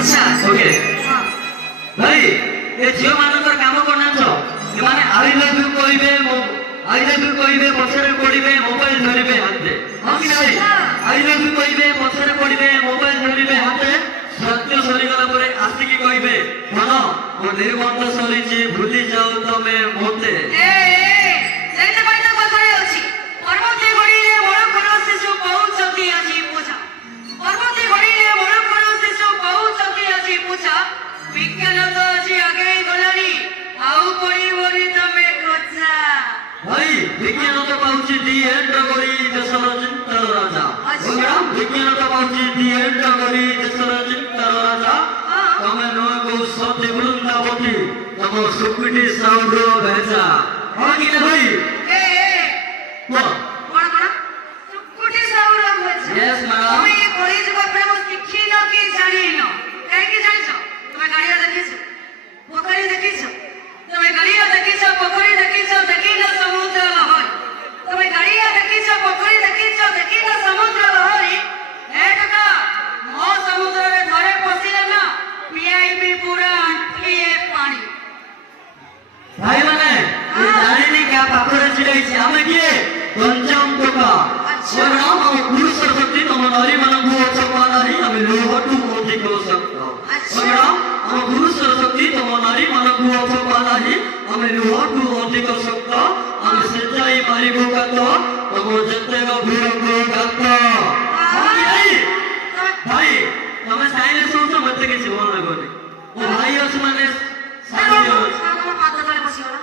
আচ্ছা ওকে হ্যাঁ ভাই এ ঝিও ମାନଙ୍କର কাମ କରୁନାହାନ୍ତି ଏମାନେ ଆଇ ଲଭ୍ ୟୁ କହିବେ ଆଇ ଲଭ୍ ୟୁ କହିବେ ପଛରେ ପଡ଼ିବେ ମୋବାଇଲ ଧରିବେ ହାତରେ ହଁ କି ନାଇଁ ଆଇ ଲଭ୍ ୟୁ କହିବେ ପଛରେ ପଡ଼ିବେ ମୋବାଇଲ ଧରିବେ ହାତରେ ସତ୍ୟ ସରିଗଲା ପରେ ଆସିକି କହିବେ ଧନ ମୋ ନିର୍ବନ୍ଧ ସରିଛି ଭୁଲି ଯାଉ ତମେ ମୋତେ ସେଇଟା ପାଇଁ ତ କଥାରେ ଅଛି ପର୍ବତେ ଗଡ଼ିଲେ ବଡ଼ କର ଶିଶୁ କହୁଛନ୍ତି ଆଜି ପୂଜା ପର୍ବତେ ଗଡ଼ିଲେ ବଡ଼ କର ଶିଶୁ କହୁଛନ୍ତି ଆଜି ପୂଜା ବିଜ୍ଞାନ ତ ଆଜି ଆଗେଇ ଗଲାଣି ଆଉ ପଡ଼ିବନି ତମେ ଖୋଜା ଭାଇ ବିଜ୍ଞାନ ତ ପାଉଛି ଡି ଏଣ୍ଡ କରି ଦେଶର ଚିନ୍ତାର ରାଜା ବିଜ୍ଞାନ ତ ପାଉଛି ଡି ଏଣ୍ଡ କରି ଦେଶର ଚିନ୍ତାର ରାଜା ତମେ ନୁହେଁ କୋଉ ସତୀ ବୃନ୍ଦାବତୀ ତମ ସୁକୁଟି ସାଉଣ୍ଡ ଭେଜା ହଁ କି ନା ଭାଇ କୁହ କଣ କଣ ସୁକୁଟି ସାଉର ଭେଜା Yes, madam. তুমি এই কলিযুগ প্রেম শিখিন কি জানিন কাହିଁକି ଜାଣିଛ তুমি ଗାଡ଼ିଆ ଦେଖିଛ ପୋଖରୀ ଦେଖିଛ তুমি ଗାଡ଼ିଆ ଦେଖିଛ ପୋଖରୀ ଦେଖିଛ ଦେଖିନ ସମୁଦ୍ର ଲହରୀ তুমি ଗାଡ଼ିଆ ଦେଖିଛ ପୋଖରୀ ଦେଖିଛ ଦେଖିନ ସମୁଦ୍ର ଲହରୀ ଏ ଟକା ମୋ ସମୁଦ୍ରରେ ଥରେ ପଶିଲେ ନା ପିଆଇବି ପୁରା ଆଣ୍ଠିଏ ପାଣି ଭାଇ ମାନେ ଏ ଜାଣିନି କାହା ପାଖରେ ଛିଡାଇଛି ଆମେ କିଏ ଗଞ୍ଜାମ ଟୋକା ଆମ ପୁରୁଷର ଶକ୍ତି ତମ ନାରୀ ମାନଙ୍କୁ ଅଛପା ନାହିଁ ଆମେ ଲୁହଠୁ ଅଧିକ ଶକ୍ତ ଆମ ପୁରୁଷର ଶକ୍ତି ତମ ନାରୀ ମାନଙ୍କୁ ଅଛପା ନାହିଁ ଆମେ ଲୁହଠୁ ଅଧିକ ଶକ୍ତ ଆମେ ସେଯାଇ ମାରିବୁ ଗାତ ତମ ଯେତେ ଗଭୀରକୁ ଗାତ ଭାଇ ତମେ ସାଇଲେ ଶୋଉଛ ମତେ କିଛି ଭଲ ଲାଗୁନି ମୋ ଭାଇ ଅଛି ମାନେ ସାଇଲେ ଅଛି ପାଦ ତଳେ ବସିଗଲା